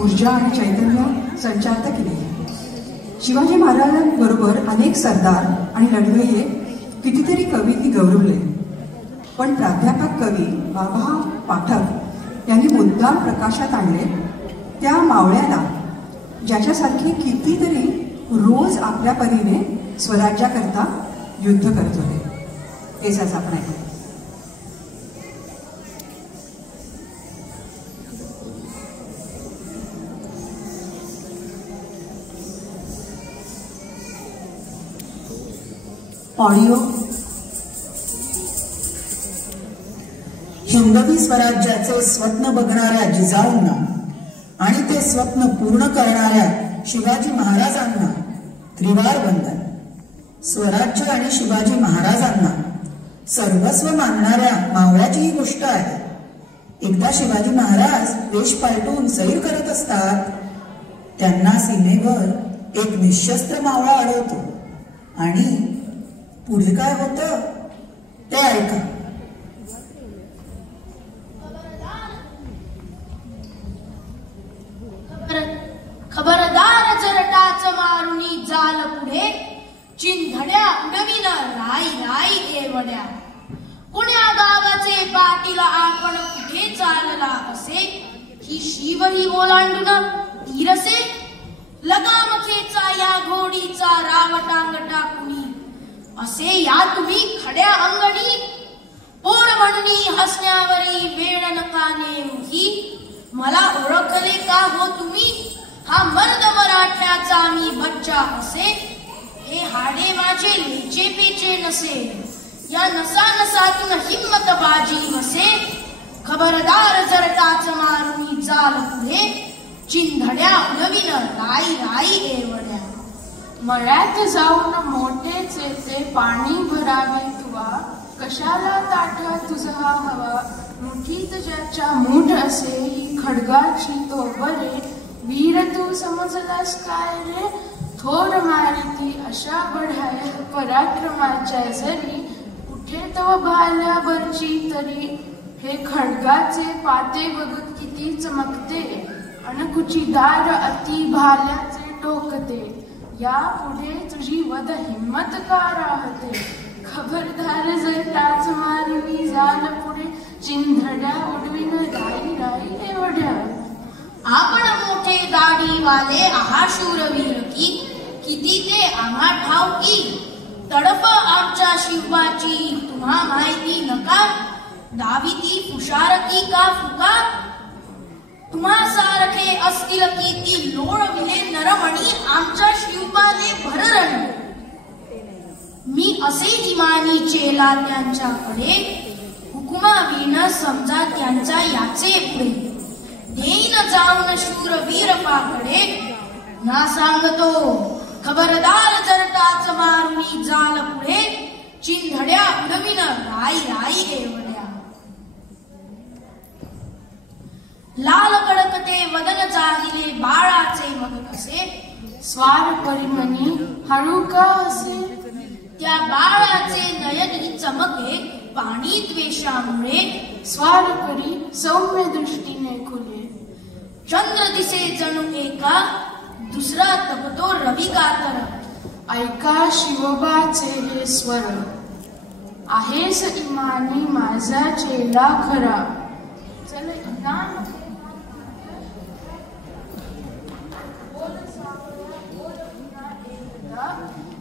ऊर्जा आणि चैतन्य संचारित केले. शिवाजी महाराजांबरोबर अनेक सरदार आणि लढवय्ये कितीतरी कवींनी गौरवले. पण प्राध्यापक कवी बाबा पाठक यांनी मुद्दाम प्रकाशात आणले त्या मावळ्याला ज्याच्यासारखी कितीतरी रोज आपल्या परीने स्वराज्याकरता युद्ध करत होते. हेच आज आपण ऐकू. ऑडिओ. हिंदवी स्वराज्याचे स्वप्न बघणाऱ्या जिजाऊंना आणि ते स्वप्न पूर्ण करणाऱ्या शिवाजी महाराजांना त्रिवार वंदन. स्वराज्य आणि शिवाजी महाराजांना सर्वस्व मानणाऱ्या मावळ्याची ही गोष्ट आहे. एकदा शिवाजी महाराज वेश पालटून सैर करत असतात. त्यांना सीमेवर एक निशस्त्र मावळा अडवतो आणि पुढे काय होतं ते ऐका. खबरदार जर टाच मारुनी जाल पुढे चिंधड्या उडविन राई राई एवढ्या. पुण्या गावाचे पाटील आपण कुठे चालला असे ही शिवही ओलांडून तीरसे. लगामखेचा या घोडीचा रावटांग टाकुनी असे या तुम्ही खड्या अंगणी. पोर म्हणून हसण्यावरी वेळ नका नेऊही. मला ओळखले का हो तुम्ही हा मर्द मराठ्याचा मी बच्चा असे. हे हाडे माझे लेचे पेचे नसे या नसा नसातून हिम्मत बाजी वसे. खबरदार जर टाच मारुनी जाल पुढे चिंधड्या उडविन राई राई एवढ्या. मळ्यात जाऊन मोठेचे ते पाणी भरावे तुवा. कशाला ताठा तुझा हवा मुठीत ज्याच्या मूठ असे ही खडगाची तो बरे. वीर तू समजलास काय रे थोर मारिती अशा बढाय पराक्रमाच्या जरी. कुठे तो भाल्यावरची तरी हे खडगाचे पाते बघत किती चमकते. अणकुची दार अति भाल्याचे टोकते. या पुढे तुझी वद हिम्मत का राहते. खबरदार जर टाच मारुनी जाल पुढे चिंधड्या उडविन राई राई एवढ्या. आपण मोठे दाढीवाले आहा शूरवीर की किती ते आम्हा ठाऊकी. तडफ आमच्या शिवाची तुम्हा माहिती नका. दाविती फुशारकी का फुका. तुम्हा सारखे असतील की ती लोळविले नरमणी आमच्या शिवबाने भररण. मी असे इमानी चेला त्यांच्याकडे हुकुमा विण समजा त्यांच्या याचे पुढे. देईन जाऊन शूरवीर पाकडे ना सांगतो. खबरदार जर टाच मारुनी जाल पुढे चिंधड्या उडविन राई राई एवढ्या. लाल कडकते वदन जाहिले बाळाचे मग कसे. स्वार परिमणी हळू का असे. त्या बाळाचे नयनी चमके पाणी द्वेषामुळे. स्वार करी सौम्य दृष्टीने खुले. चंद्र दिसे जणू एका दुसरा तपतो रवी गातर. ऐका शिवबाचे हे स्वर आहेस इमानी माझा चेला खरा. चल इनाम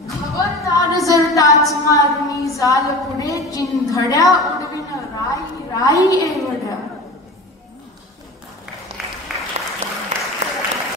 खबरदार जर टाच मारुनी जाल पुढे चिंधड्या उडविन राई राई